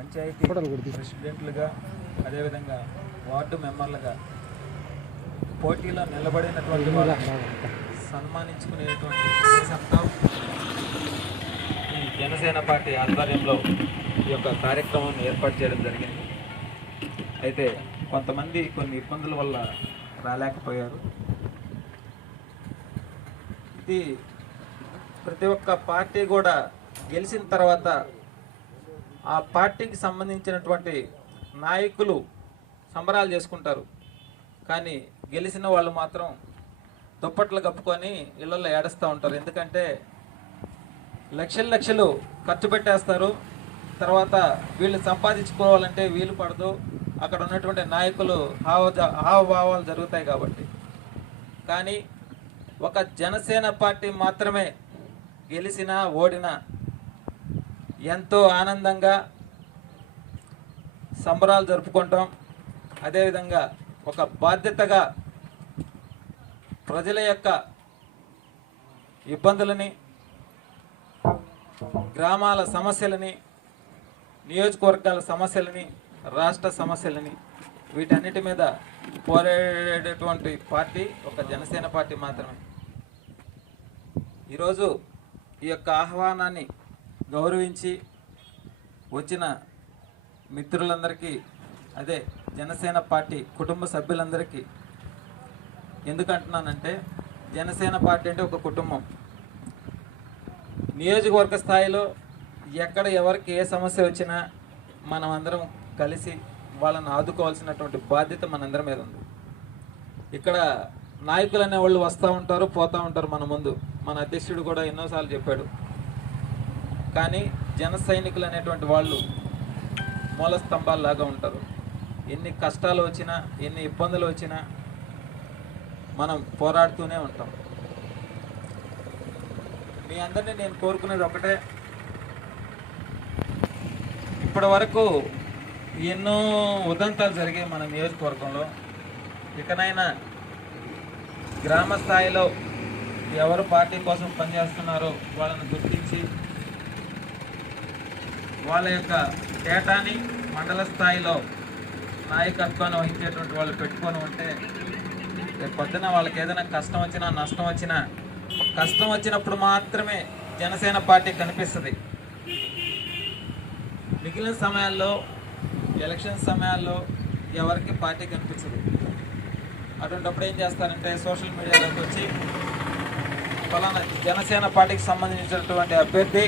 పంచాయతీ ప్రెసిడెంట్లుగా అదేవిధంగా వార్డు మెంబర్లుగా పోటీలో నిలబడినటువంటి వాళ్ళని సన్మానించుకునేటువంటి ఉద్దేశంతో ఈ జనసేన పార్టీ ఆధ్వర్యంలో ఈ యొక్క కార్యక్రమాన్ని ఏర్పాటు చేయడం జరిగింది. అయితే కొంతమంది కొన్ని ఇబ్బందుల వల్ల రాలేకపోయారు. ఇది ప్రతి ఒక్క పార్టీ కూడా గెలిచిన తర్వాత ఆ పార్టీకి సంబంధించినటువంటి నాయకులు సంబరాలు చేసుకుంటారు. కానీ గెలిచిన వాళ్ళు మాత్రం దుప్పట్లు కప్పుకొని ఇళ్లలో ఏడుస్తూ ఉంటారు. ఎందుకంటే లక్షలు ఖర్చు పెట్టేస్తారు. తర్వాత వీళ్ళు సంపాదించుకోవాలంటే వీలు పడదు. అక్కడ ఉన్నటువంటి నాయకులు హావభావాలు జరుగుతాయి కాబట్టి. కానీ ఒక జనసేన పార్టీ మాత్రమే గెలిచినా ఓడినా ఎంతో ఆనందంగా సంబరాలు జరుపుకుంటాం. అదేవిధంగా ఒక బాధ్యతగా ప్రజల యొక్క ఇబ్బందులని, గ్రామాల సమస్యలని, నియోజకవర్గాల సమస్యలని, రాష్ట్ర సమస్యలని, వీటన్నిటి మీద పోరాడేటువంటి పార్టీ ఒక జనసేన పార్టీ మాత్రమే. ఈరోజు ఈ యొక్క ఆహ్వానాన్ని గౌరవించి వచ్చిన మిత్రులందరికీ, అదే జనసేన పార్టీ కుటుంబ సభ్యులందరికీ, ఎందుకంటున్నానంటే జనసేన పార్టీ అంటే ఒక కుటుంబం. నియోజకవర్గ స్థాయిలో ఎక్కడ ఎవరికి ఏ సమస్య వచ్చినా మనం అందరం కలిసి వాళ్ళని ఆదుకోవాల్సినటువంటి బాధ్యత మనందరి మీద ఉంది. ఇక్కడ నాయకులు అనేవాళ్ళు వస్తూ ఉంటారు, పోతూ ఉంటారు మన ముందు. మన అధ్యక్షుడు కూడా ఎన్నోసార్లు చెప్పాడు. కానీ జన సైనికులు అనేటువంటి వాళ్ళు మూల స్తంభాల్లాగా ఉంటారు. ఎన్ని కష్టాలు వచ్చినా, ఎన్ని ఇబ్బందులు వచ్చినా మనం పోరాడుతూనే ఉంటాం. మీ అందరినీ నేను కోరుకునేది ఒకటే, ఇప్పటి వరకు ఎన్నో ఉదంతాలు జరిగాయి మన నియోజకవర్గంలో. ఇకనైనా గ్రామ స్థాయిలో ఎవరు పార్టీ కోసం పనిచేస్తున్నారో వాళ్ళని గుర్తించి వాళ్ళ యొక్క డేటాని మండల స్థాయిలో నాయకత్వాన్ని వహించేటువంటి వాళ్ళు పెట్టుకొని ఉంటే రేపు పొద్దున వాళ్ళకి ఏదైనా కష్టం వచ్చినా, నష్టం వచ్చినా, కష్టం వచ్చినప్పుడు మాత్రమే జనసేన పార్టీ కనిపిస్తుంది. మిగిలిన సమయాల్లో, ఎలక్షన్ సమయాల్లో ఎవరికి పార్టీ కనిపించదు. అటువంటిప్పుడు ఏం చేస్తారంటే సోషల్ మీడియాలోకి వచ్చి ఫలానా జనసేన పార్టీకి సంబంధించినటువంటి అభ్యర్థి,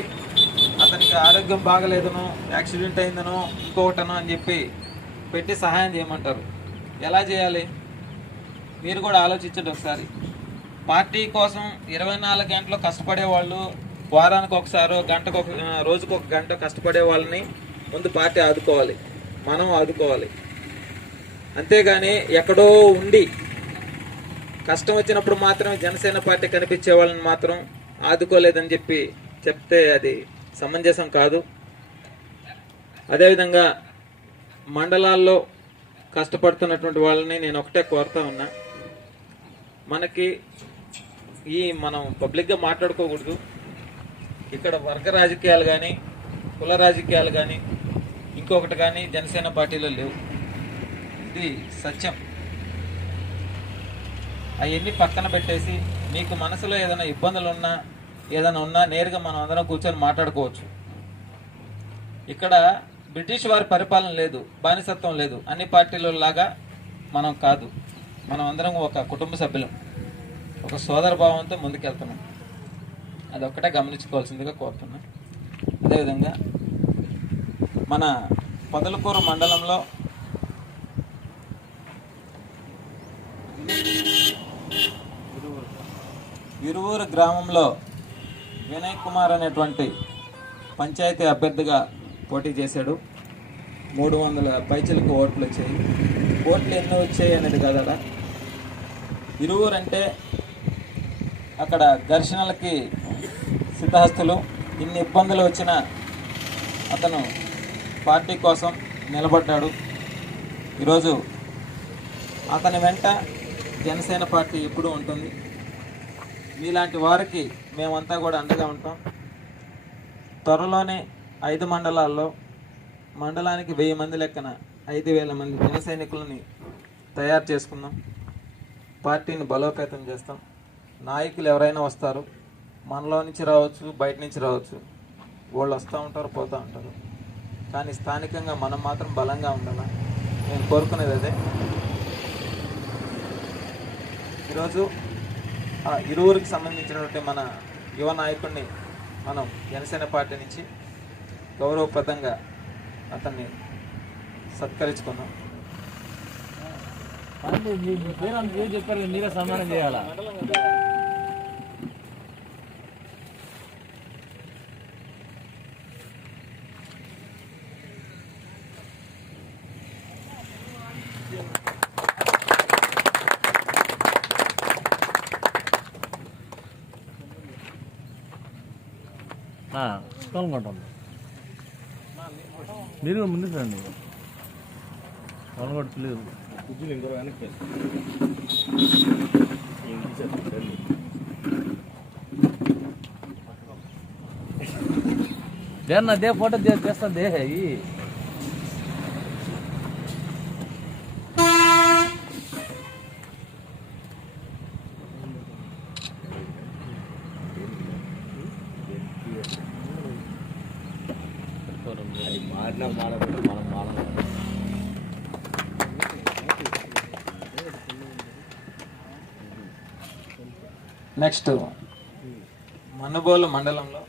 అతనికి ఆరోగ్యం బాగలేదనో, యాక్సిడెంట్ అయిందనో, ఇంకొకటనో అని చెప్పి పెట్టి సహాయం చేయమంటారు. ఎలా చేయాలి మీరు కూడా ఆలోచించండి ఒకసారి. పార్టీ కోసం 24 గంటలు కష్టపడే వాళ్ళు, వారానికి ఒకసారి, రోజుకు ఒక గంట కష్టపడే వాళ్ళని ముందు పార్టీ ఆదుకోవాలి, మనం ఆదుకోవాలి. అంతేగాని ఎక్కడో ఉండి కష్టం వచ్చినప్పుడు మాత్రం జనసేన పార్టీ కనిపించే వాళ్ళని మాత్రం ఆదుకోలేదని చెప్తే అది సమంజసం కాదు. అదేవిధంగా మండలాల్లో కష్టపడుతున్నటువంటి వాళ్ళని నేను ఒకటే కోరుతా ఉన్నా, మనకి మనం పబ్లిక్గా మాట్లాడుకోకూడదు. ఇక్కడ వర్గ రాజకీయాలు కానీ, కుల రాజకీయాలు కానీ, ఇంకొకటి కానీ జనసేన పార్టీలో లేవు. ఇది సత్యం. అవన్నీ పక్కన పెట్టేసి మీకు మనసులో ఏదైనా ఇబ్బందులు ఉన్నా, ఏదైనా ఉన్నా నేరుగా మనం అందరం కూర్చొని మాట్లాడుకోవచ్చు. ఇక్కడ బ్రిటిష్ వారి పరిపాలన లేదు, బానిసత్వం లేదు. అన్ని పార్టీల లాగా మనం కాదు. మనం అందరం ఒక కుటుంబ సభ్యులం, ఒక సోదర భావంతో ముందుకెళ్తున్నాం. అదొక్కటే గమనించుకోవాల్సిందిగా కోరుతున్నా. అదేవిధంగా మన పొదలకూరు మండలంలో ఇరువూరు గ్రామంలో వినయ్ కుమార్ అనేటువంటి పంచాయతీ అభ్యర్థిగా పోటీ చేశాడు. 300 పైచలకు ఓట్లు వచ్చాయి. ఓట్లు ఎన్ని వచ్చాయి అనేది కాదట. ఇరువూరు అంటే అక్కడ ఘర్షణలకి సిద్ధహస్తులు. ఇన్ని ఇబ్బందులు వచ్చినా అతను పార్టీ కోసం నిలబడ్డాడు. ఈరోజు అతని వెంట జనసేన పార్టీ ఎప్పుడూ ఉంటుంది. మీలాంటి వారికి మేమంతా కూడా అండగా ఉంటాం. త్వరలోనే 5 మండలాల్లో మండలానికి 1000 మంది లెక్కన 5000 మంది జన సైనికులని తయారు చేసుకుందాం. పార్టీని బలోపేతం చేస్తాం. నాయకులు ఎవరైనా వస్తారు, మనలో నుంచి రావచ్చు, బయట నుంచి రావచ్చు. వాళ్ళు వస్తూ ఉంటారు, పోతూ ఉంటారు. కానీ స్థానికంగా మనం మాత్రం బలంగా ఉండాలి. నేను కోరుకునేది అదే. ఈరోజు ఆ ఇరువురికి సంబంధించినటువంటి మన యువ నాయకుడిని మనం జనసేన పార్టీ నుంచి గౌరవప్రదంగా అతన్ని సత్కరించుకున్నాం. చెప్పారు, మీరే సన్మానం చేయాలా? పాల్గొంటాం. మీరు ముందు రండి. పాల్గొట్టలేదు. అదే ఫోటో చేస్తుంది. నెక్స్ట్ మనుబోలు మండలంలో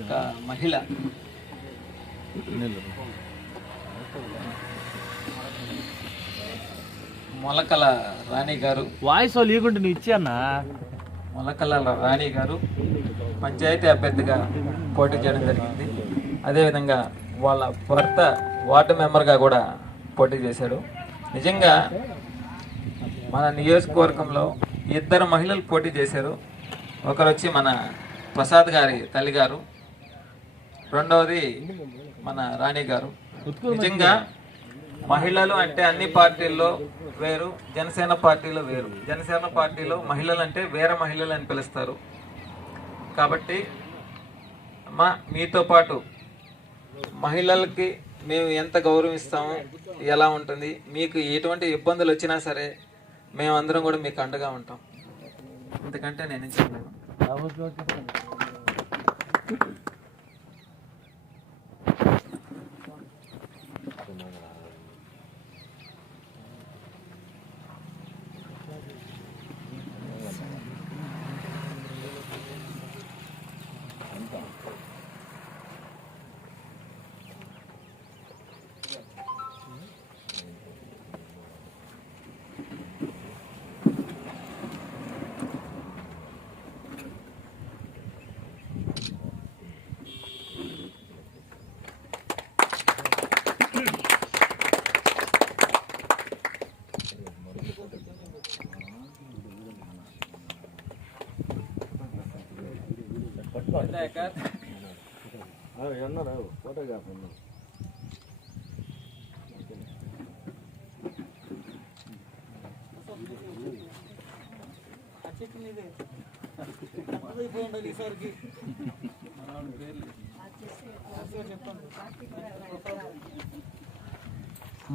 ఒక మహిళ మొలకల రాణి గారు, వాయిస్ వాళ్ళు ఇవ్వకుంటే నువ్వు ఇచ్చానా? మొలకల రాణి గారు పంచాయతీ అభ్యర్థిగా పోటీ చేయడం జరిగింది. అదేవిధంగా వాళ్ళ భర్త వార్డు మెంబర్గా కూడా పోటీ చేశాడు. నిజంగా మన నియోజకవర్గంలో 2 మహిళలు పోటీ చేశారు. ఒకరు వచ్చి మన ప్రసాద్ గారి తల్లి గారు, రెండవది మన రాణి గారు. నిజంగా మహిళలు అంటే అన్ని పార్టీల్లో వేరు, జనసేన పార్టీలో వేరు. జనసేన పార్టీలో మహిళలు అంటే వేరే మహిళలు అని పిలుస్తారు. కాబట్టి మీతో పాటు మహిళలకి మేము ఎంత గౌరవిస్తామో, ఎలా ఉంటుంది, మీకు ఎటువంటి ఇబ్బందులు వచ్చినా సరే మేమందరం కూడా మీకు అండగా ఉంటాం. ఎందుకంటే నేను చెప్పలేను.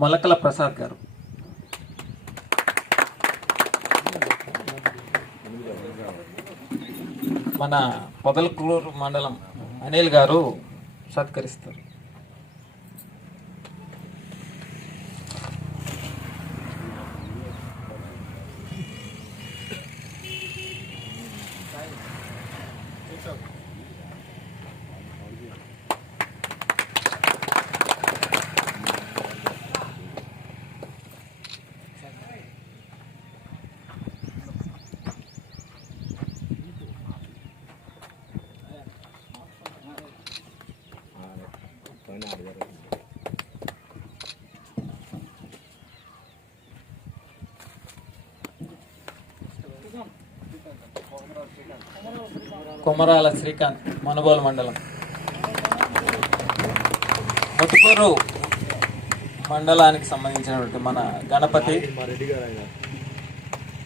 మొలకల ప్రసాద్ గారు, మన పొదలకూరు మండలం అనిల్ గారు సత్కరిస్తారు. కొమరాల శ్రీకాంత్, మనుబోలు మండలం. ముతుకూరు మండలానికి సంబంధించినటువంటి మన గణపతి,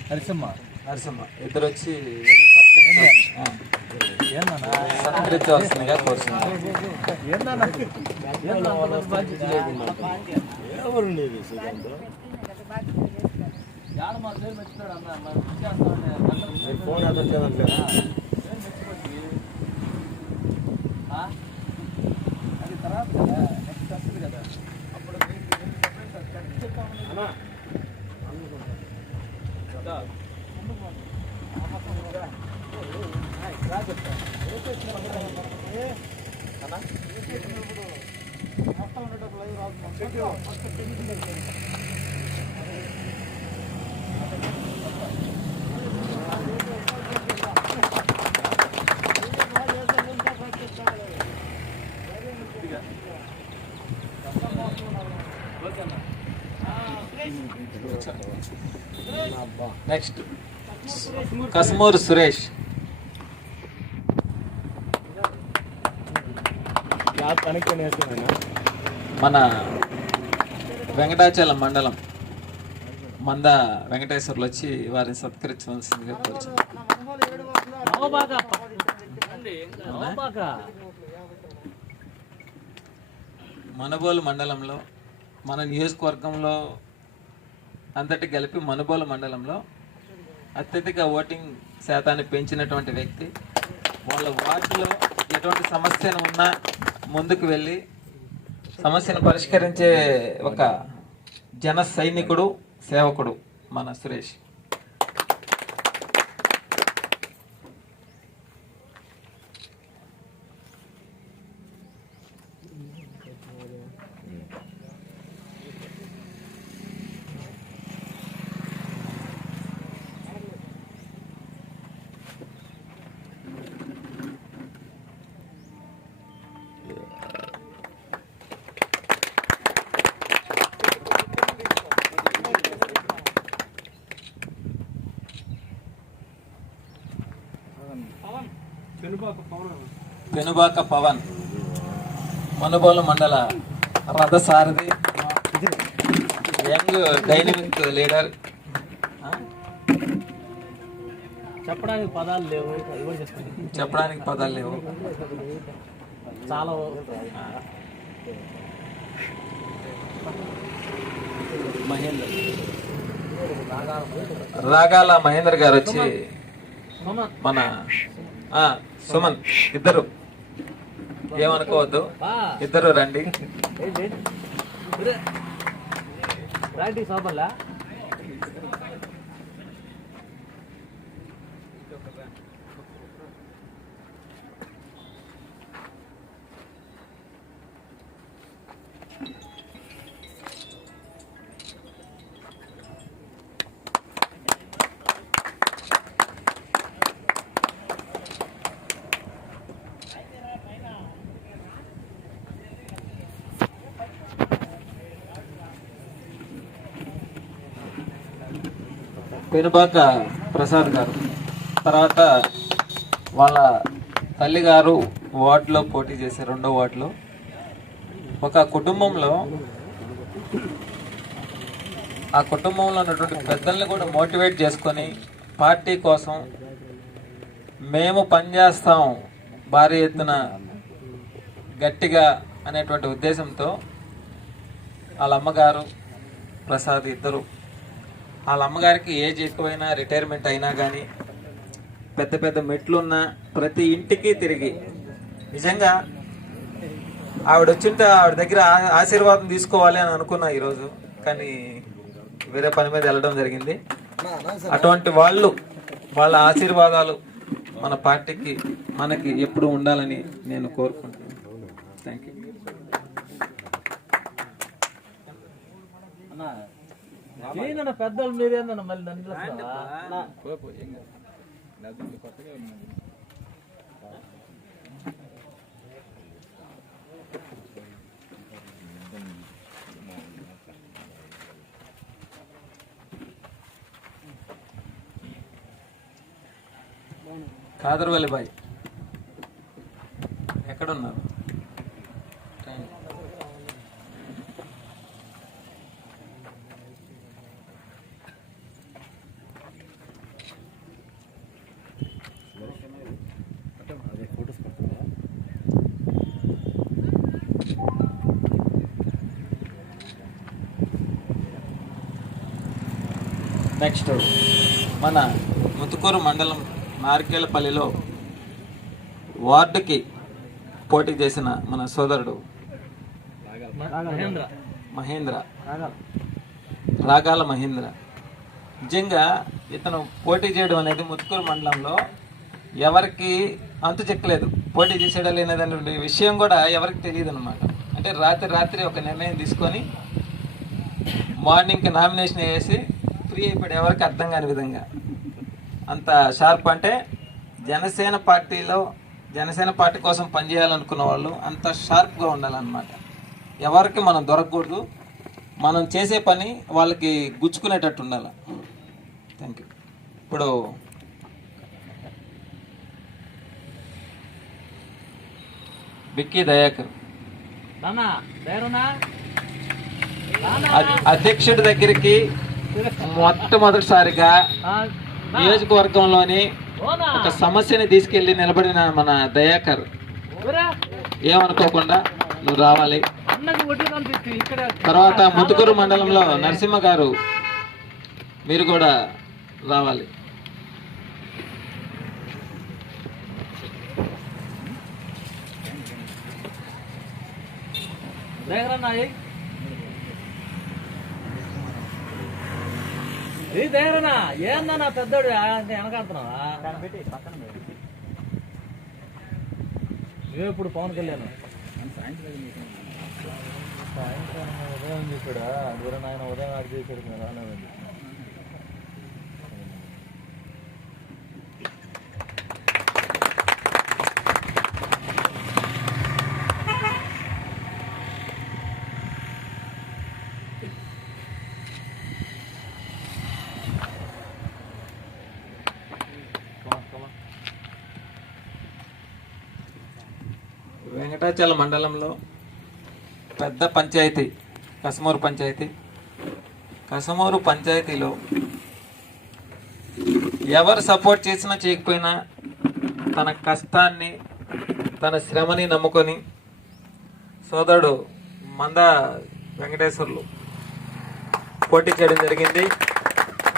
హరిసమ్మ ఇద్దరు వచ్చి ఏందన్నా సత్కరించవలసిందిగా కోరుతున్నాను. ఏందన్నా ఏందన్నా అంత బాధ్యత యాడ మా పేరు మెచ్చుతాడు అన్న మరి చేస్తామని ఫోన్ అది వచ్చేదంటే అది తర్వాత కదా నెక్స్ట్ వస్తుంది కదా అప్పుడు నెక్స్ట్ కస్మూరు సురేష్, మన వెంకటాచలం మండలం మంద వెంకటేశ్వర్లు వచ్చి వారిని సత్కరించవలసిందిగా కోరుచున్నాను. మనుబోలు మండలంలో మన నియోజకవర్గంలో అంతటి కలిపి మనుబోలు మండలంలో అత్యధిక ఓటింగ్ శాతాన్ని పెంచినటువంటి వ్యక్తి. వాళ్ళ వార్డులో ఎటువంటి సమస్యను ఉన్నా ముందుకు వెళ్ళి సమస్యను పరిష్కరించే ఒక జన సైనికుడు, సేవకుడు మన సురేష్. పెనుబాక పవన్, మనుబోలు మండల రథసారథి, యంగ్ డైనమిక్ లీడర్. చెప్పడానికి పదాలు లేవు, చెప్పడానికి పదాలు లేవు. చాలా మహేందర్ రాగాల మహేందర్ గారు వచ్చి మన సుమన్ ఇద్దరు ఏమనుకోవద్దు, ఇద్దరు రండి. సోపల్లా పెనుబాక ప్రసాద్ గారు, తర్వాత వాళ్ళ తల్లి గారు వార్డులో పోటీ చేసే 2వ వార్డులో ఒక కుటుంబంలో ఆ కుటుంబంలో ఉన్నటువంటి పెద్దల్ని కూడా మోటివేట్ చేసుకొని పార్టీ కోసం మేము పనిచేస్తాం భారీ ఎత్తున గట్టిగా అనేటువంటి ఉద్దేశంతో వాళ్ళ అమ్మగారు ప్రసాద్ ఇద్దరు, వాళ్ళ అమ్మగారికి ఏజ్ ఎక్కువైనా రిటైర్మెంట్ అయినా కానీ పెద్ద పెద్ద మెట్లున్నా ప్రతి ఇంటికి తిరిగి నిజంగా ఆవిడ వచ్చింటే ఆవిడ దగ్గర ఆశీర్వాదం తీసుకోవాలి అని అనుకున్నా ఈరోజు, కానీ వేరే పని మీద వెళ్ళడం జరిగింది. అటువంటి వాళ్ళు వాళ్ళ ఆశీర్వాదాలు మన పార్టీకి మనకి ఎప్పుడు ఉండాలని నేను కోరుకుంటున్నాను. Thank you. పెద్దలు మీరేందన్న మళ్ళీ నన్ను కాదర్వల్లి బాయ్ ఎక్కడున్నారు? నెక్స్ట్ మన ముతుకూరు మండలం నార్కేలపల్లిలో వార్డుకి పోటీ చేసిన మన సోదరుడు మహేంద్ర, రాగాల మహేంద్ర. నిజంగా ఇతను పోటీ చేయడం అనేది ముతుకూరు మండలంలో ఎవరికి అంతు చెక్కలేదు. పోటీ చేసేయడం లేదనే విషయం కూడా ఎవరికి తెలియదు అనమాట. అంటే రాత్రి ఒక నిర్ణయం తీసుకొని మార్నింగ్కి నామినేషన్ వేసి ఫ్రీ అయిపోయాడు, ఎవరికి అర్థం కాని విధంగా. అంత షార్ప్. అంటే జనసేన పార్టీ కోసం పనిచేయాలనుకున్న వాళ్ళు అంత షార్ప్గా ఉండాలన్నమాట. ఎవరికి మనం దొరకకూడదు, మనం చేసే పని వాళ్ళకి గుచ్చుకునేటట్టు ఉండాలి. Thank you. ఇప్పుడు బిక్కీ దయాకర్ అధ్యక్షుడి దగ్గరికి మొట్టమొదటిసారిగా నియోజకవర్గంలోని ఒక సమస్యని తీసుకెళ్లి నిలబడిన మన దయాకర్, ఏమనుకోకుండా నువ్వు రావాలి. తర్వాత ముతుకూరు మండలంలో నరసింహ గారు, మీరు కూడా రావాలి. ఏందన్నా పెద్దోడు వెనకాడుతున్నావా? ఇప్పుడు పవన్ కళ్యాణ్ సాయంత్రం ఉదయం చెప్పాడా? దూరం ఆయన ఉదయం ఆడి చేశాడు కదా. వెంకటాచల మండలంలో పెద్ద పంచాయతీ కసమూరు పంచాయతీలో ఎవరు సపోర్ట్ చేసినా చేయకపోయినా తన కష్టాన్ని, తన శ్రమని నమ్ముకొని సోదరుడు మంద వెంకటేశ్వర్లు పోటీ చేయడం జరిగింది.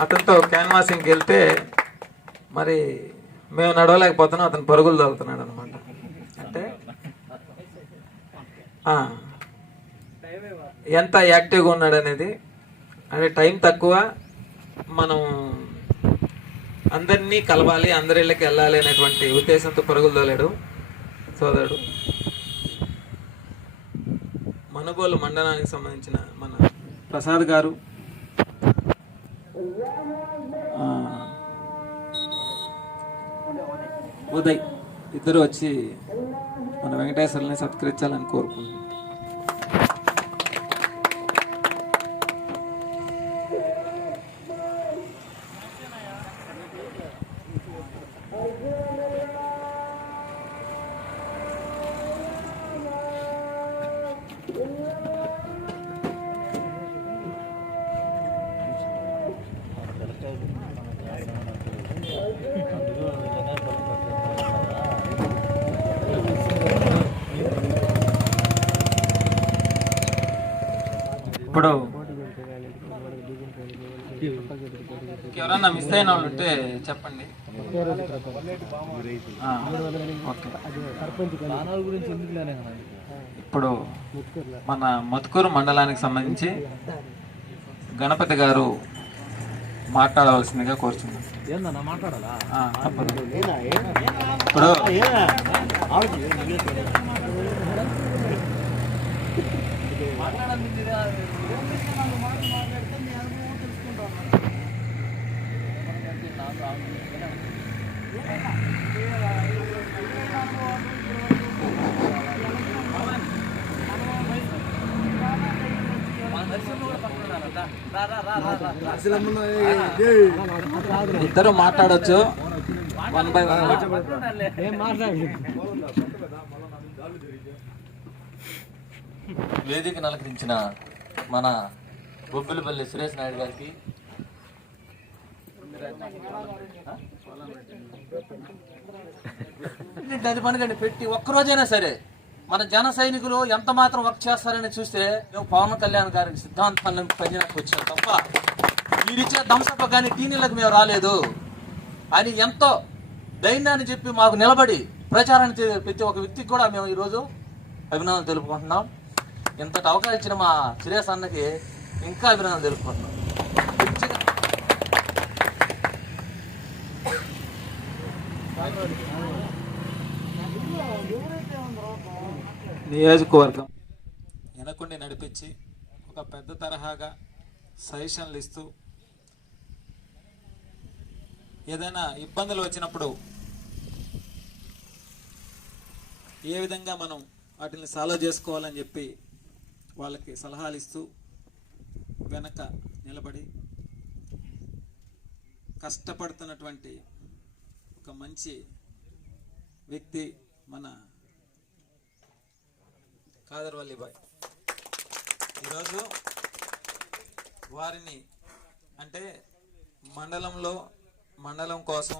అతనితో క్యాన్వాసింగ్కి వెళ్తే మరి మేము నడవలేకపోతున్నాం, అతను పరుగులు తోలుతున్నాడు అనమాట. అంటే ఎంత యాక్టివ్గా ఉన్నాడు అనేది. అంటే టైం తక్కువ, మనం అందరినీ కలవాలి, అందరి ఇళ్ళకి వెళ్ళాలి అనేటువంటి ఉద్దేశంతో పరుగులు తోలాడు సోదరుడు. మనుబోలు మండలానికి సంబంధించిన మన ప్రసాద్ గారు, ఉదయ్ ఇద్దరు వచ్చి మన వెంకటేశ్వర్ని సత్కరించాలని కోరుకుంటున్నాం. ఇప్పుడు ఎవరన్నా మిస్ అయిన వాళ్ళు ఉంటే చెప్పండి. ఇప్పుడు మన ముతుకూరు మండలానికి సంబంధించి గణపతి గారు మాట్లాడవలసిందిగా కోరుచున్నాను. ఇప్పుడు ఇద్దరు మాట్లాడొచ్చు, వన్ బై వన్. వేదికను అలంకరించిన మన బొబ్బిలిపల్లి సురేష్ నాయుడు గారికి, అది పనికండి పెట్టి ఒక్కరోజైనా సరే మన జన సైనికులు ఎంత మాత్రం వర్క్ చేస్తారని చూస్తే మేము పవన్ కళ్యాణ్ గారి సిద్ధాంతాలను ప్రజలకు వచ్చాం తప్ప మీరిచ్చే థమ్సప్ కానీ టీనీలకు మేము రాలేదు అని ఎంతో ధైర్యాన్ని చెప్పి మాకు నిలబడి ప్రచారాన్ని ప్రతి ఒక్క వ్యక్తికి కూడా మేము ఈరోజు అభినందనలు తెలుపుకుంటున్నాం. ఇంతటి అవకాశం ఇచ్చిన మా సురేష్ అన్నకి ఇంకా అభినందనలు తెలుపుకుంటున్నాం. నియోజకవర్గం వెనకుండి నడిపించి ఒక పెద్ద తరహాగా సజెషన్లు ఇస్తూ ఏదైనా ఇబ్బందులు వచ్చినప్పుడు ఏ విధంగా మనం వాటిని సాల్వ్ చేసుకోవాలని చెప్పి వాళ్ళకి సలహాలు ఇస్తూ వెనక నిలబడి కష్టపడుతున్నటువంటి ఒక మంచి వ్యక్తి మన కాదర్వల్లి బాయ్. ఈరోజు వారిని అంటే మండలం కోసం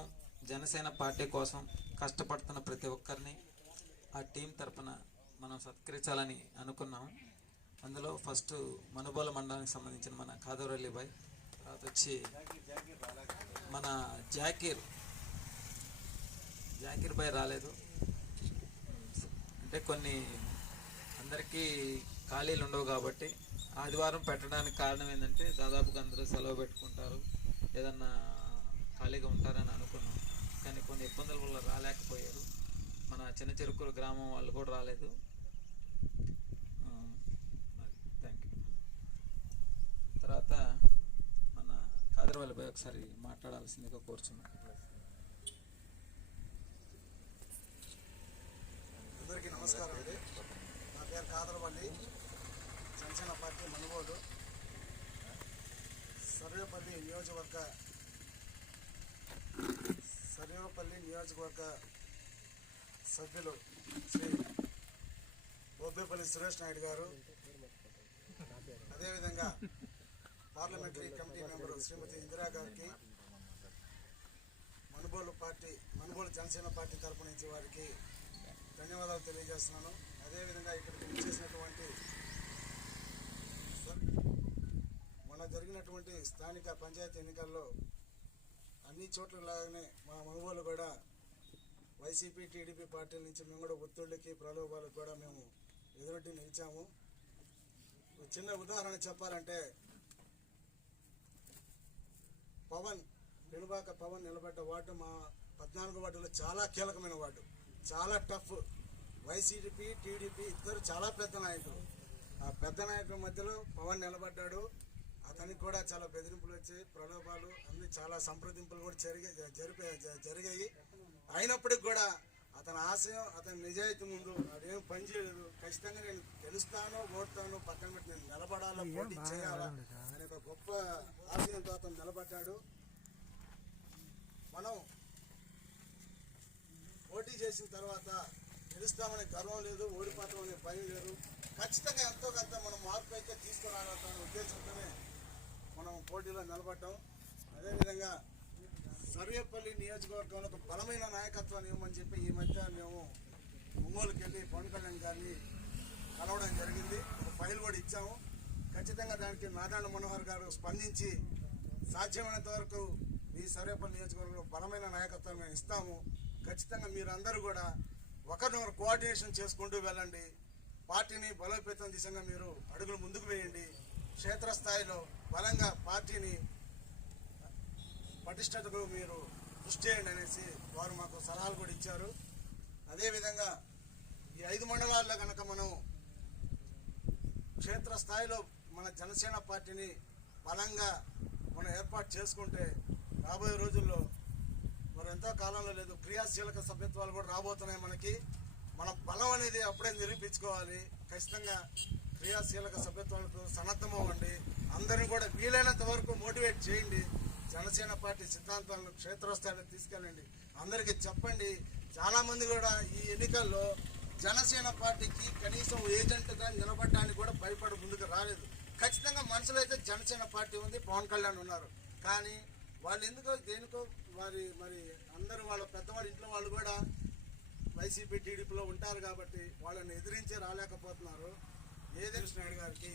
జనసేన పార్టీ కోసం కష్టపడుతున్న ప్రతి ఒక్కరిని ఆ టీం తరపున మనం సత్కరించాలని అనుకున్నాం. అందులో ఫస్ట్ మనుబోల మండలానికి సంబంధించిన మన కాదర్వల్లి బాయ్, తర్వాత వచ్చి మన జాకీర్ బాయ్ రాలేదు. అంటే కొన్ని అందరికీ ఖాళీలు ఉండవు కాబట్టి ఆదివారం పెట్టడానికి కారణం ఏంటంటే దాదాపుగా అందరూ సెలవు పెట్టుకుంటారు, ఏదన్నా ఖాళీగా ఉంటారని అనుకున్నాం. కానీ కొన్ని ఇబ్బందుల వల్ల రాలేకపోయారు. మన చిన్న చెరుకూరు గ్రామం వాళ్ళు కూడా రాలేదు. Thank you. తర్వాత మన కాదర్వల్లి బాయ్ ఒకసారి మాట్లాడాల్సిందిగా కోరుచున్నాను. అందరికీ నమస్కారం అండి. నా పేరు కాదర్వల్లి, జనసేన పార్టీ మనుగోలు సర్వేపల్లి నియోజకవర్గ సభ్యులు శ్రీ బొబ్బేపల్లి సురేష్ నాయుడు గారు, అదేవిధంగా పార్లమెంటరీ కమిటీ మెంబరు శ్రీమతి ఇందిరా గారికి, మనుగోలు జనసేన పార్టీ తరపు నుంచి వారికి ధన్యవాదాలు తెలియజేస్తున్నాను. అదేవిధంగా ఇక్కడికి వచ్చేసినటువంటి మొన్న జరిగినటువంటి స్థానిక పంచాయతీ ఎన్నికల్లో అన్ని చోట్ల లాగానే మా మనుగోలు కూడా వైసీపీ టీడీపీ పార్టీల నుంచి మేము కూడా ఒత్తిళ్ళకి ప్రలోభాలకు కూడా మేము ఎదురొడ్డి నిలిచాము. ఒక చిన్న ఉదాహరణ చెప్పాలంటే పెనుబాక పవన్ నిలబడ్డ వార్డు మా 14 వార్డులో చాలా కీలకమైన వార్డు, చాలా టఫ్. వైసీపీ టీడీపీ ఇద్దరు చాలా పెద్ద నాయకులు. ఆ పెద్ద నాయకుల మధ్యలో పవన్ నిలబడ్డాడు. అతనికి కూడా చాలా బెదిరింపులు వచ్చాయి, ప్రలోభాలు అన్ని చాలా సంప్రదింపులు కూడా జరిగాయి. అయినప్పటికి కూడా అతని ఆశయం, అతని నిజాయితీ ముందు అదేం పని చేయలేదు. ఖచ్చితంగా నేను గెలుస్తాను, ఓడతాను, పక్కన పెట్టి నేను నిలబడాలా, పోటీ చేయాలా అనే ఒక గొప్ప ఆశయంతో అతను నిలబడ్డాడు. మనం పోటీ చేసిన తర్వాత గెలుస్తామనే గర్వం లేదు, ఓడిపోతామనే భయం లేదు. ఖచ్చితంగా ఎంతో కొంత మనం మార్పు అయితే తీసుకురాగలుగుతామనే ఉద్దేశంతోనే మనం పోటీలో నిలబడ్డాం. అదేవిధంగా సర్వేపల్లి నియోజకవర్గంలో ఒక బలమైన నాయకత్వాన్ని ఇవ్వమని చెప్పి ఈ మధ్య మేము ఒంగోలుకి వెళ్ళి పవన్ కళ్యాణ్ గారిని కలవడం జరిగింది. ఒక ఫైల్ కూడా ఇచ్చాము. ఖచ్చితంగా దానికి నారాయణ మనోహర్ గారు స్పందించి సాధ్యమైనంత వరకు ఈ సర్వేపల్లి నియోజకవర్గంలో బలమైన నాయకత్వం మేము ఇస్తాము. ఖచ్చితంగా మీరందరూ కూడా ఒకరినొకరు కోఆర్డినేషన్ చేసుకుంటూ వెళ్ళండి. పార్టీని బలోపేతం దిశగా మీరు అడుగులు ముందుకు వేయండి. క్షేత్రస్థాయిలో బలంగా పార్టీని పటిష్టతకు మీరు కృషి చేయండి అనేసి వారు మాకు సలహాలు కూడా ఇచ్చారు. అదేవిధంగా ఈ 5 మండలాల్లో కనుక మనం క్షేత్రస్థాయిలో మన జనసేన పార్టీని బలంగా మనం ఏర్పాటు చేసుకుంటే రాబోయే రోజుల్లో మరి ఎంతో కాలంలో లేదు, క్రియాశీలక సభ్యత్వాలు కూడా రాబోతున్నాయి. మన బలం అనేది అప్పుడే నిరూపించుకోవాలి. ఖచ్చితంగా క్రియాశీలక సభ్యత్వాలకు సన్నద్ధం అవ్వండి. అందరినీ కూడా వీలైనంత వరకు మోటివేట్ చేయండి. జనసేన పార్టీ సిద్ధాంతాలను క్షేత్రస్థాయిలో తీసుకెళ్ళండి. అందరికీ చెప్పండి. చాలామంది కూడా ఈ ఎన్నికల్లో జనసేన పార్టీకి కనీసం ఏజెంట్గా నిలబడడానికి కూడా భయపడి ముందుకు రాలేదు. ఖచ్చితంగా మనసులో అయితే జనసేన పార్టీ ఉంది, పవన్ కళ్యాణ్ ఉన్నారు. కానీ వాళ్ళు ఎందుకో దేనికో మరి అందరూ వాళ్ళ పెద్దవాళ్ళ ఇంట్లో వాళ్ళు కూడా వైసీపీ టీడీపీలో ఉంటారు కాబట్టి వాళ్ళని ఎదిరించి రాలేకపోతున్నారు. ఏదేవి నాయుడు గారికి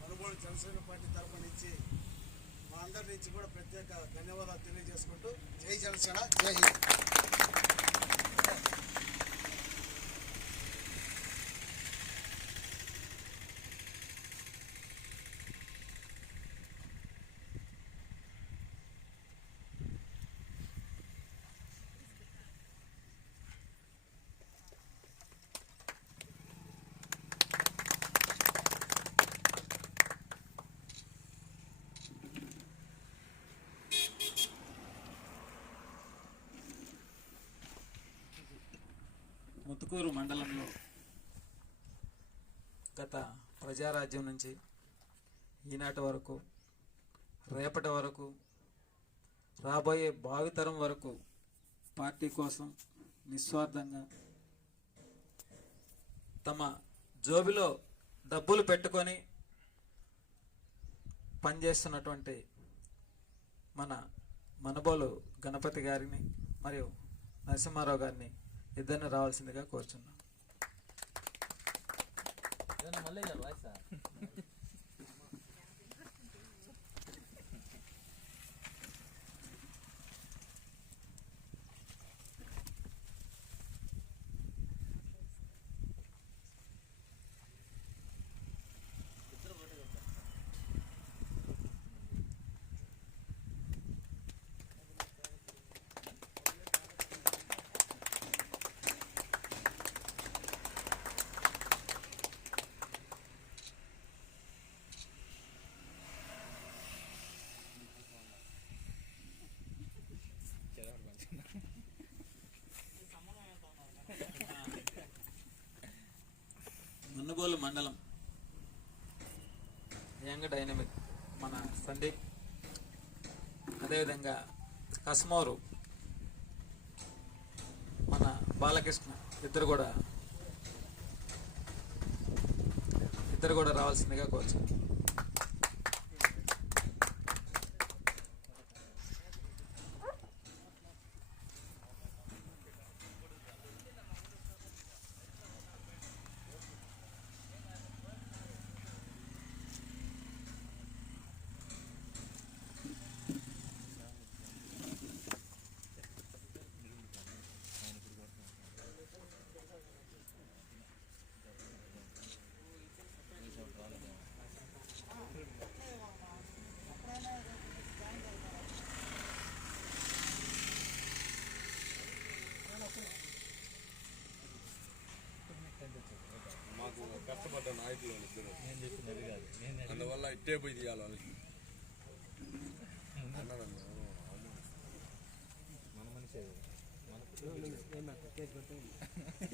మనుగోలు జనసేన పార్టీ తరఫు నుంచి మా మా అందరి నుంచి కూడా ప్రత్యేక ధన్యవాదాలు తెలియజేసుకుంటూ జై జనసేన, జై హింద్. ముత్తుకూరు మండలంలో గత ప్రజారాజ్యం నుంచి ఈనాటి వరకు, రేపటి వరకు, రాబోయే భావితరం వరకు పార్టీ కోసం నిస్వార్థంగా తమ జోబిలో డబ్బులు పెట్టుకొని పనిచేస్తున్నటువంటి మన మనబోలు గణపతి గారిని మరియు నరసింహారావు గారిని ఇద్దరిని రావాల్సిందిగా కోరుచున్నాం. మునుగోలు మండలం యంగ్ డైనమిక్ మన సందీప్, అదేవిధంగా కస్మూరు మన బాలకృష్ణ ఇద్దరు కూడా రావాల్సిందిగా కోరుచు. మాకు కష్టపడ్డ నాయకులు ఇద్దరు, అందువల్ల ఇట్టే పోయి తీయాలి వాళ్ళకి.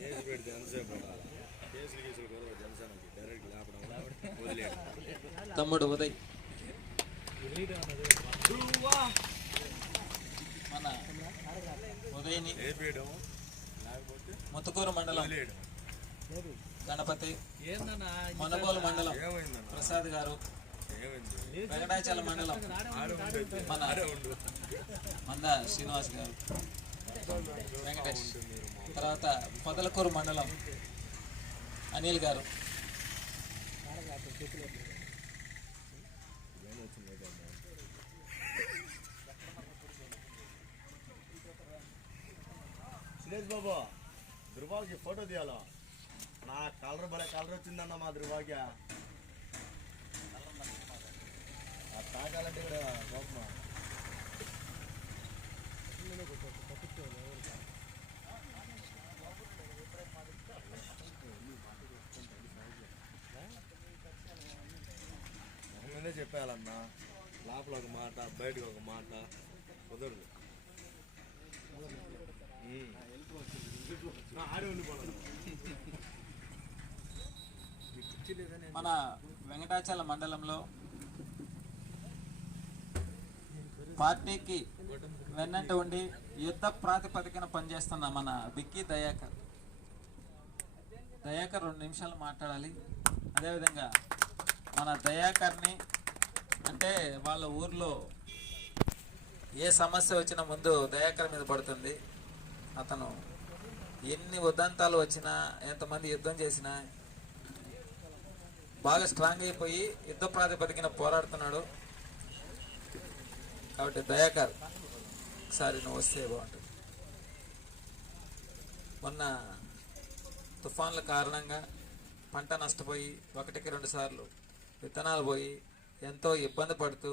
కేసు పెడితే ఎంతసేపు పడాలి? కేసులు గొడవ జనసేనకి డైరెక్ట్ లేపడం వదిలేదు. తమ్ముడు ఉదయ్ మన ఉదయ్ని లేపేయడం, లేకపోతే ముత్తుకూరు మండలం వదిలేయడం. గణపతి, మునుగోలు మండలం ఏమైందన్న? ప్రసాద్ గారు, ఏమైంది? వెంకటాచలం మండలం మన మంద శ్రీనివాస్ గారు, వెంకటేష్, తర్వాత పొదలకూరు మండలం అనిల్ గారు, సురేష్ బాబు ధృవాకి ఫోటో తీయాలా? నా కలర్ భలే కలర్ వచ్చిందన్న మా ధృవాకి. తాగాలంటే కూడా కోపమా? ముందే చెప్పాలన్నా, లోపల ఒక మాట బయటకు ఒక మాట కుదరదు. ఆడే ఉండిపోవాలి. మన వెంకటాచలం మండలంలో పార్టీకి వెన్నంట ఉండి యుద్ధ ప్రాతిపదికన పనిచేస్తున్న మన బిక్కీ దయాకర్ 2 నిమిషాలు మాట్లాడాలి. అదేవిధంగా మన దయాకర్ని అంటే వాళ్ళ ఊర్లో ఏ సమస్య వచ్చినా ముందు దయాకర్ మీద పడుతుంది. అతను ఎన్ని ఉదంతాలు వచ్చినా, ఎంతమంది యుద్ధం చేసినా బాగా స్ట్రాంగ్ అయిపోయి యుద్ధ ప్రాతిపదికన పోరాడుతున్నాడు. కాబట్టి దయాకర్ ఒకసారి నువ్వు వస్తే బాగుంటుంది. మొన్న తుఫాన్ల కారణంగా పంట నష్టపోయి 1-2 సార్లు విత్తనాలు పోయి ఎంతో ఇబ్బంది పడుతూ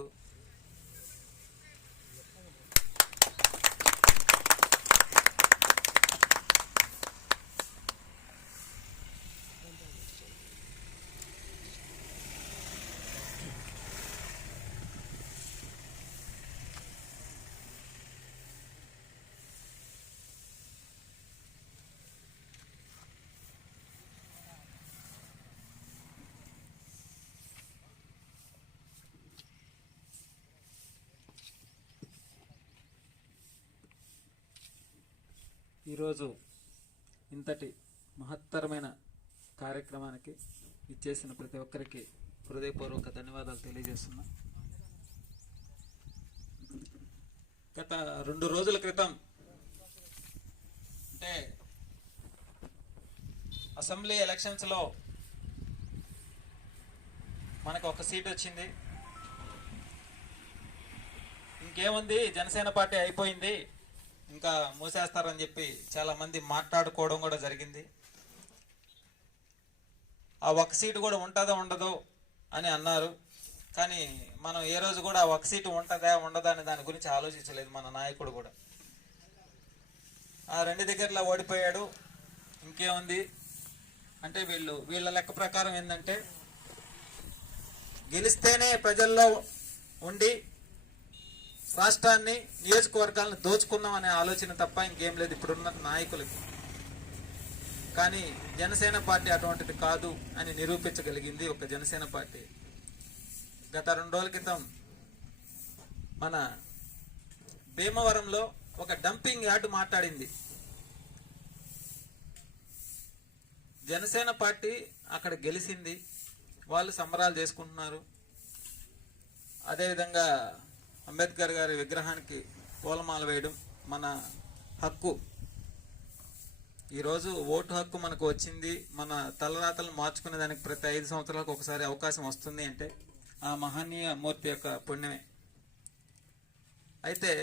ఈరోజు ఇంతటి మహత్తరమైన కార్యక్రమానికి ఇచ్చేసిన ప్రతి ఒక్కరికి హృదయపూర్వక ధన్యవాదాలు తెలియజేస్తున్నా. గత 2 రోజుల క్రితం అంటే అసెంబ్లీ ఎలక్షన్స్లో మనకు ఒక సీట్ వచ్చింది. ఇంకేముంది, జనసేన పార్టీ అయిపోయింది, ఇంకా మూసేస్తారని చెప్పి చాలామంది మాట్లాడుకోవడం కూడా జరిగింది. ఆ ఒక సీటు కూడా ఉంటుందో ఉండదో అని అన్నారు. కానీ మనం ఏ రోజు కూడా ఒక సీటు ఉంటుందా ఉండదా అని దాని గురించి ఆలోచించలేదు మన నాయకుడు కూడా. ఆ 2 దగ్గరలో ఓడిపోయాడు. ఇంకేముంది అంటే వీళ్ళ లెక్క ప్రకారం ఏంటంటే గెలిస్తేనే ప్రజల్లో ఉండి రాష్ట్రాన్ని నియోజకవర్గాలను దోచుకుందాం అనే ఆలోచన తప్ప ఇంకేం లేదు ఇప్పుడున్న నాయకులకి. కానీ జనసేన పార్టీ అటువంటిది కాదు అని నిరూపించగలిగింది ఒక జనసేన పార్టీ. గత 2 రోజుల క్రితం మన భీమవరంలో ఒక డంపింగ్ యార్డు మాట్లాడింది. జనసేన పార్టీ అక్కడ గెలిచింది, వాళ్ళు సంబరాలు చేసుకుంటున్నారు. అదేవిధంగా అంబేద్కర్ గారి విగ్రహానికి పూలమాల వేయడం మన హక్కు. ఈరోజు ఓటు హక్కు మనకు వచ్చింది. మన తలరాతలను మార్చుకునే దానికి ప్రతి 5 సంవత్సరాలకు ఒకసారి అవకాశం వస్తుంది అంటే ఆ మహనీయ మూర్తి యొక్క పుణ్యమే. అయితే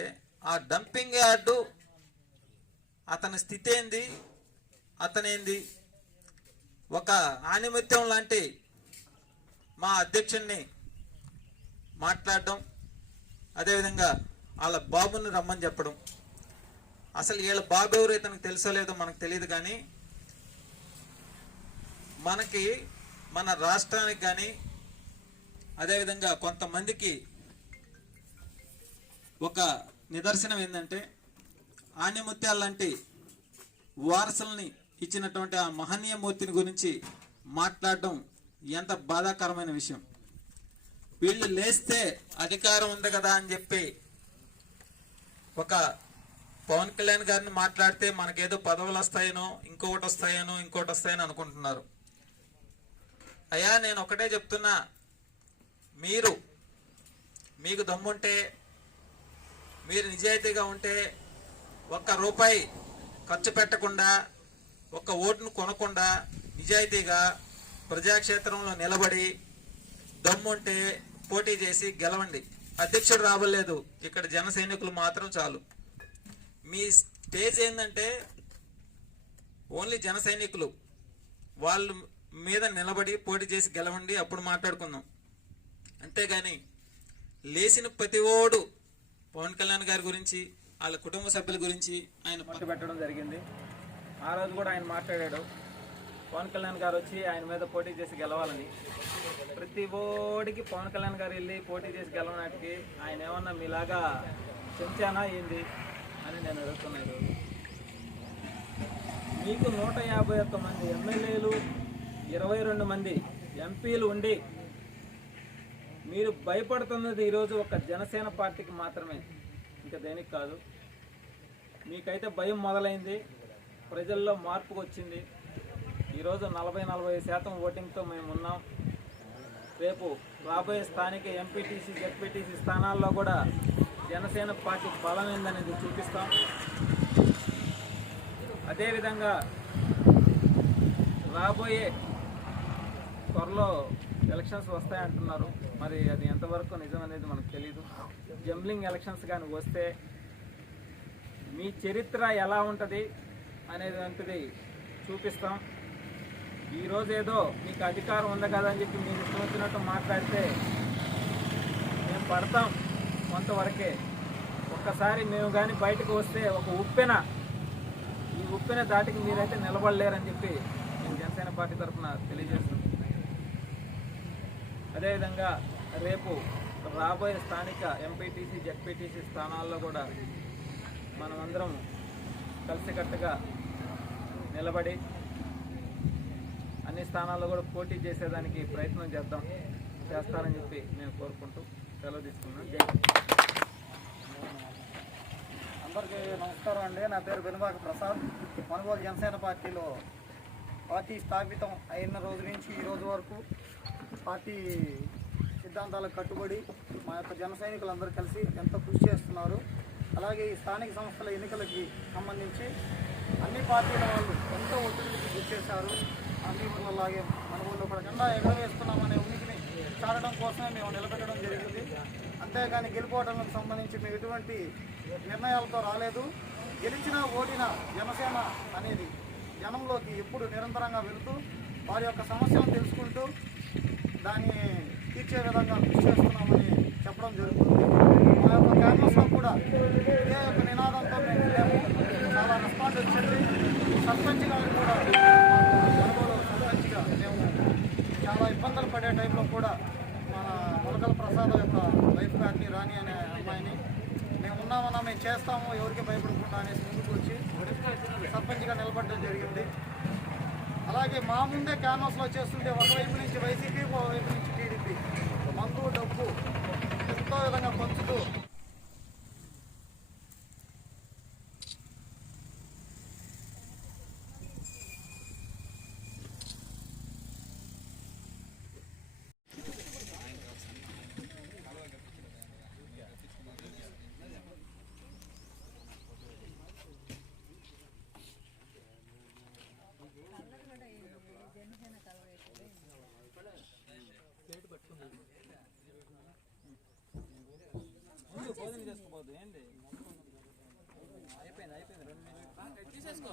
ఆ డంపింగ్ యార్డు అతని స్థితి ఏంది, అతనేంది, ఒక ఆణిముత్యం లాంటి మా అధ్యక్షుడిని మాట్లాడడం, అదేవిధంగా వాళ్ళ బాబుని రమ్మని చెప్పడం. అసలు వీళ్ళ బాబు ఎవరు ఇతనికి తెలుసో లేదో మనకు తెలియదు. కానీ మనకి మన రాష్ట్రానికి కానీ అదేవిధంగా కొంతమందికి ఒక నిదర్శనం ఏంటంటే ఆణిముత్యాల లాంటి వారసుల్ని ఇచ్చినటువంటి ఆ మహనీయ మూర్తిని గురించి మాట్లాడడం ఎంత బాధాకరమైన విషయం. వీళ్ళు లేస్తే అధికారం ఉంది కదా అని చెప్పి ఒక పవన్ కళ్యాణ్ గారిని మాట్లాడితే మనకేదో పదవులు వస్తాయనో ఇంకొకటి వస్తాయనో అనుకుంటున్నారు. అయ్యా నేను ఒకటే చెప్తున్నా, మీకు దమ్ముంటే, మీరు నిజాయితీగా ఉంటే, 1 రూపాయి ఖర్చు పెట్టకుండా, 1 ఓటును కొనకుండా నిజాయితీగా ప్రజాక్షేత్రంలో నిలబడి దమ్ముంటే పోటీ చేసి గెలవండి. అధ్యక్షుడు రాబలేదు, ఇక్కడ జన సైనికులు మాత్రం చాలు. మీ స్టేజ్ ఏంటంటే ఓన్లీ జన సైనికులు, వాళ్ళ మీద నిలబడి పోటీ చేసి గెలవండి, అప్పుడు మాట్లాడుకుందాం. అంతేగాని లేచిన ప్రతి ఓడు పవన్ కళ్యాణ్ గారి గురించి, వాళ్ళ కుటుంబ సభ్యుల గురించి ఆయన పట్టు పెట్టడం జరిగింది. ఆ రోజు కూడా ఆయన మాట్లాడాడు, పవన్ కళ్యాణ్ గారు వచ్చి ఆయన మీద పోటీ చేసి గెలవాలని. ప్రతి ఓడికి పవన్ కళ్యాణ్ గారు వెళ్ళి పోటీ చేసి గెలవనాటికి ఆయన ఏమన్నా మీలాగా చెంచానా ఏంది అని నేను అడుగుతున్నాను. మీకు 151 మంది ఎమ్మెల్యేలు, 22 మంది ఎంపీలు ఉండి మీరు భయపడుతున్నది ఈరోజు ఒక జనసేన పార్టీకి మాత్రమే, ఇంకా దేనికి కాదు. మీకైతే భయం మొదలైంది, ప్రజల్లో మార్పుకు వచ్చింది. ఈరోజు 40-45% ఓటింగ్తో మేము ఉన్నాం. రేపు రాబోయే స్థానిక ఎంపీటీసీ, జెడ్పీటీసీ స్థానాల్లో కూడా జనసేన పార్టీ బలం ఏందనేది చూపిస్తాం. అదేవిధంగా రాబోయే త్వరలో ఎలక్షన్స్ వస్తాయంటున్నారు. మరి అది ఎంతవరకు నిజం అనేది మనకు తెలీదు. జంబ్లింగ్ ఎలక్షన్స్ కానీ వస్తే మీ చరిత్ర ఎలా ఉంటుంది అనేటువంటిది చూపిస్తాం. ఈరోజు ఏదో మీకు అధికారం ఉంది కదా అని చెప్పి మీరు ఇష్టం వచ్చినట్టు మాట్లాడితే మేము పడతాం కొంతవరకే. ఒక్కసారి మేము కానీ బయటకు వస్తే ఒక ఈ ఉప్పెన దాటికి మీరైతే నిలబడలేరని చెప్పి నేను జనసేన పార్టీ తరఫున తెలియజేస్తున్నాం. అదేవిధంగా రేపు రాబోయే స్థానిక ఎంపీటీసీ జెడ్పీటీసీ స్థానాల్లో కూడా మనమందరం కలిసికట్టుగా నిలబడి అన్ని స్థానాల్లో కూడా పోటీ చేసేదానికి ప్రయత్నం చేస్తారని చెప్పి నేను కోరుకుంటూ సెలవు తీసుకున్నాను. జై హింద్. అందరికీ నమస్కారం అండి. నా పేరు వెనుబాక ప్రసాద్. మనుగోలు జనసేన పార్టీలో పార్టీ స్థాపితం అయిన రోజు నుంచి ఈ రోజు వరకు పార్టీ సిద్ధాంతాలకు కట్టుబడి మా యొక్క జన సైనికులందరూ కలిసి ఎంతో కృషి చేస్తున్నారు. అలాగే ఈ స్థానిక సంస్థల ఎన్నికలకి సంబంధించి అన్ని పార్టీల వాళ్ళు ఎంతో ఒత్తిడికి గురి చేశారు. అన్ని ఊళ్ళలాగే మన ఊళ్ళో కూడా జెండా ఎగరవేస్తున్నామనే ఉనికిని చాటడం కోసమే మేము నిలబెట్టడం జరిగింది. అంతేగాని గెలుపోవడానికి సంబంధించి మేము ఎటువంటి నిర్ణయాలతో రాలేదు. గెలిచినా ఓడినా జనసేన అనేది జనంలోకి ఎప్పుడు నిరంతరంగా వెళుతూ వారి యొక్క సమస్యలను తెలుసుకుంటూ దాన్ని తీర్చే విధంగా కృషి చేస్తున్నామని చెప్పడం జరుగుతుంది. మా యొక్క క్యాన్వస్లో కూడా ఇదే యొక్క నినాదంతో మేము వెళ్ళాము. చాలా రెస్పాన్స్ వచ్చింది. సర్పంచ్ గారు కూడా మనుగోలు సర్పంచ్గా మేము చాలా ఇబ్బందులు పడే టైంలో కూడా మన మొలకల ప్రసాద్ యొక్క వైఫ్ గారిని రాణి అనే అమ్మాయిని మేము ఉన్నామన్నా మేము చేస్తాము ఎవరికి భయపడకుండా అనేసి ముందుకు వచ్చి సర్పంచ్గా నిలబడడం జరిగింది. అలాగే మా ముందే క్యాన్వాస్లో చేస్తుంటే ఒకవైపు నుంచి వైసీపీ ఒకవైపు నుంచి టీడీపీ మందు డబ్బు ఎంతో విధంగా పంచుతూ భోజనం చేసుకోబోదు ఏంటి అయిపోయింది 2 నిమిషాలు తీసేసుకో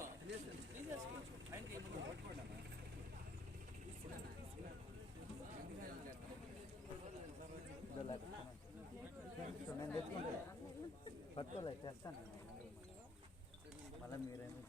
నేను తెచ్చుకుంటే పట్టుకోలే చేస్తాను మళ్ళీ మీరేమో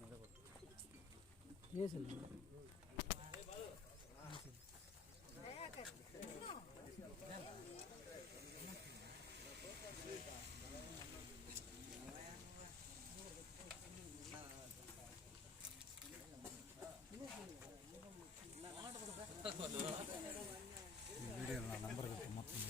వీడియో నా నంబర్ మొత్తం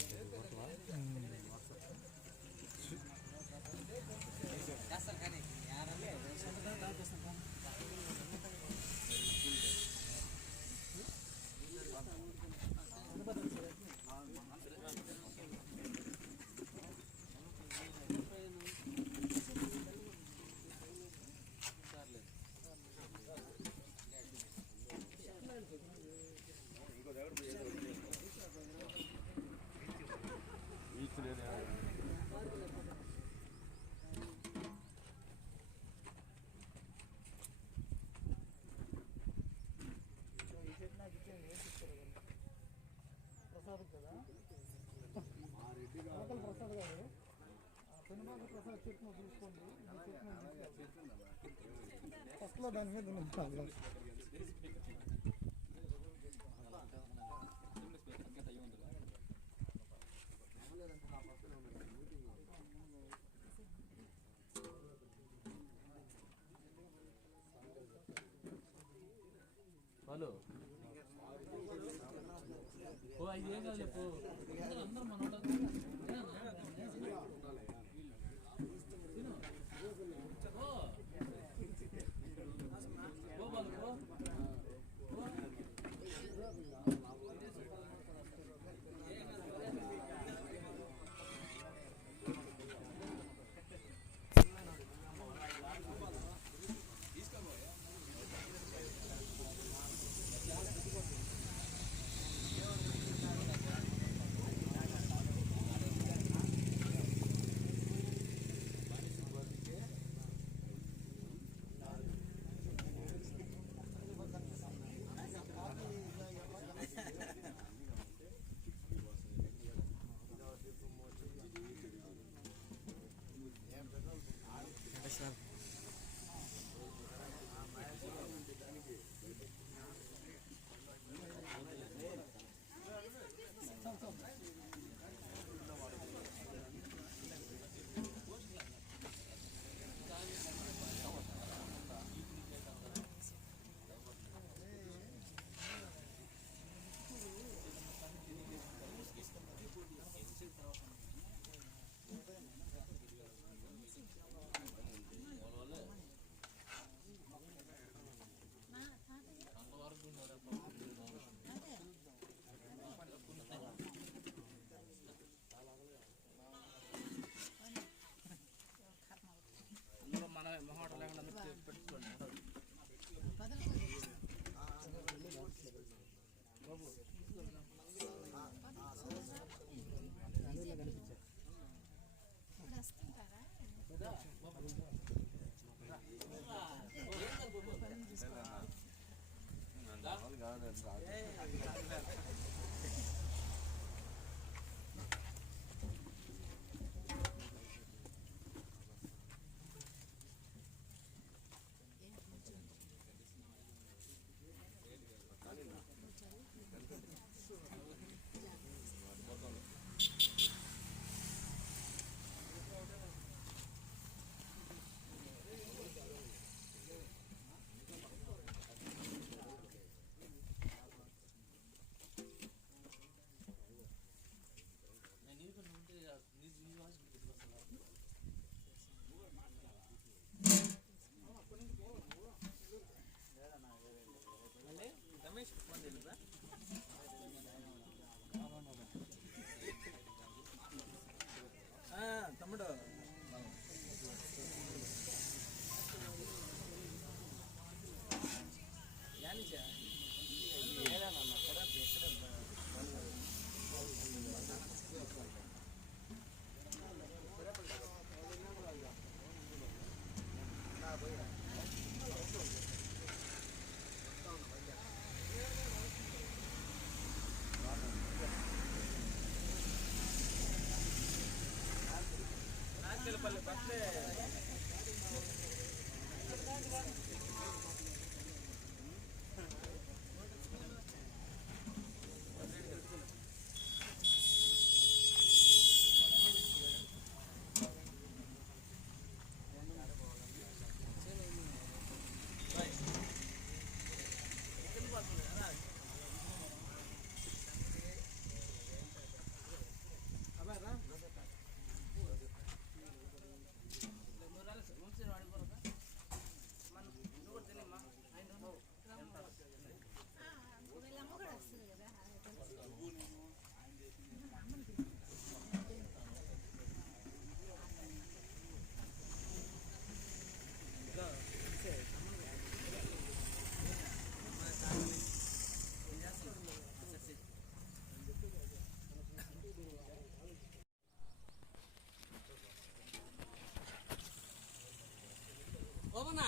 ప్రసాద్ కదా ప్రసాద్ గారు పెనుమాక ప్రసాద్ చెట్టు చూసుకోండి ఫస్ట్లో దాని మీద ఉన్నాం. హలో ఓ ఐదు ఏం కాదు చెప్పు అందరూ మన తాడేపల్లి బర్త్డే ఓమనా